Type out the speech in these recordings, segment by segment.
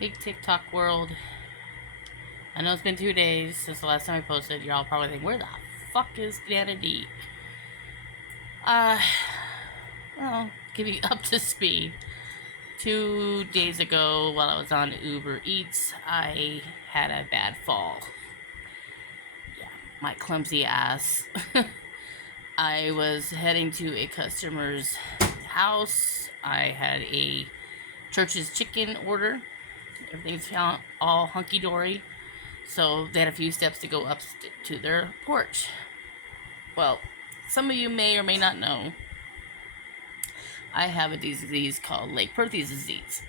Big TikTok world. I know it's been 2 days since the last time I posted. You're all probably thinking, where the fuck is Nana D? Well, give you up to speed. 2 days ago, while I was on Uber Eats, I had a bad fall. Yeah, my clumsy ass. I was heading to a customer's house. I had a church's chicken order. Everything's all hunky-dory. So they had a few steps to go up to their porch. Well, some of you may or may not know, I have a disease called Lake Perthes disease.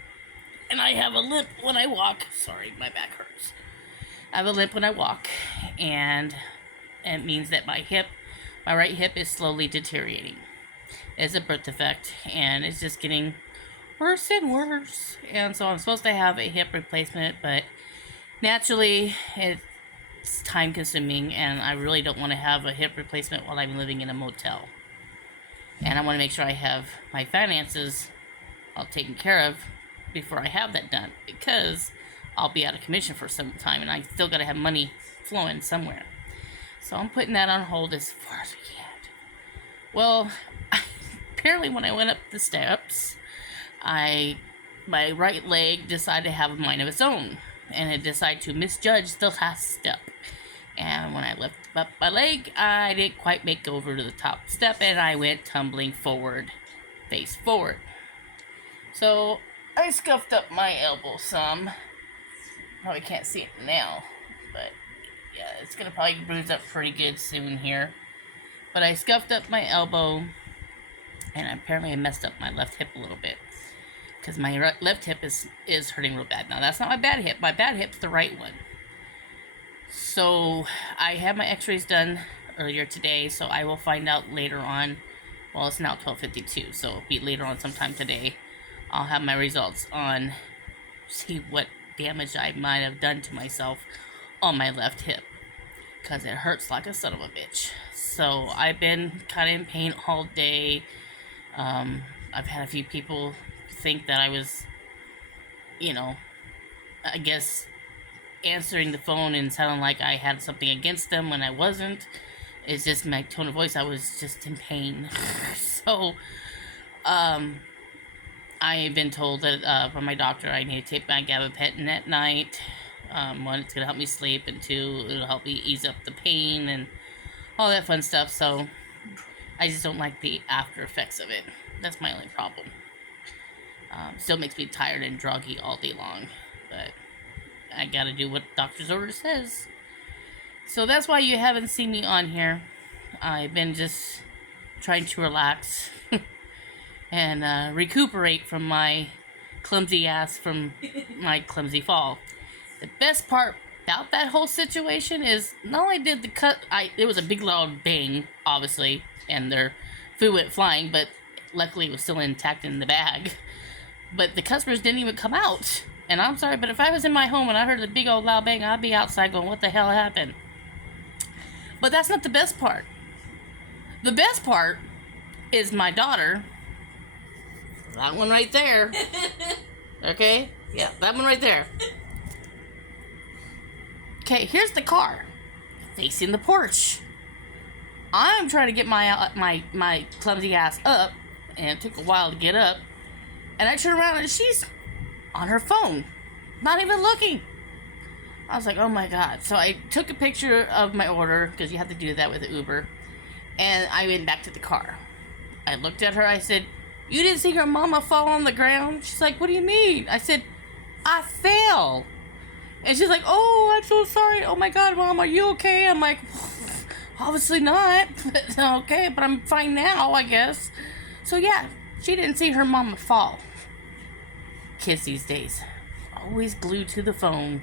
And I have a limp when I walk. Sorry, my back hurts. I have a limp when I walk. And it means that my right hip is slowly deteriorating. It's a birth defect. And it's just getting worse and worse. And so I'm supposed to have a hip replacement. But naturally, it's time consuming. And I really don't want to have a hip replacement while I'm living in a motel. And I want to make sure I have my finances all taken care of before I have that done. Because I'll be out of commission for some time. And I still got to have money flowing somewhere. So I'm putting that on hold as far as we can. Well, apparently when I went up the steps, my right leg decided to have a mind of its own. And it decided to misjudge the last step. And when I lifted up my leg, I didn't quite make over to the top step, and I went tumbling forward, face forward. So I scuffed up my elbow some. Probably can't see it now, but yeah, it's gonna probably bruise up pretty good soon here. But I scuffed up my elbow, and apparently I messed up my left hip a little bit. Because my left hip is hurting real bad. Now, that's not my bad hip. My bad hip's the right one. So, I had my x-rays done earlier today, so I will find out later on. Well, it's now 12:52, so it'll be later on sometime today. I'll have my results on, see what damage I might have done to myself on my left hip. Because it hurts like a son of a bitch. So, I've been kind of in pain all day. I've had a few people think that I was, I guess, answering the phone and sounding like I had something against them when I wasn't. It's just my tone of voice. I was just in pain. So, I've been told that from my doctor I need to take my gabapentin at night. One, it's going to help me sleep, and two, it'll help me ease up the pain and all that fun stuff. So, I just don't like the after effects of it. That's my only problem. Still makes me tired and druggy all day long, but I gotta do what doctor's order says. So that's why you haven't seen me on here. I've been just trying to relax and recuperate from my clumsy ass from my clumsy fall. The best part about that whole situation is not only did the cut, it was a big loud bang, obviously, and their food went flying, but luckily it was still intact in the bag. But the customers didn't even come out. And I'm sorry, but if I was in my home and I heard a big old loud bang, I'd be outside going, what the hell happened? But that's not the best part. The best part is my daughter. That one right there. Okay? Yeah, that one right there. Okay, here's the car. Facing the porch. I'm trying to get my clumsy ass up. And it took a while to get up. And I turn around and she's on her phone, not even looking. I was like, oh my god. So I took a picture of my order, because you have to do that with the Uber, and I went back to the car. I looked at her, I said, you didn't see her mama fall on the ground? She's like, what do you mean? I said, I fell. And she's like, oh, I'm so sorry. Oh my god, Mom, are you okay? I'm like, obviously not. Okay, but I'm fine now, I guess. So yeah, she didn't see her mama fall. Kids these days, always glued to the phone.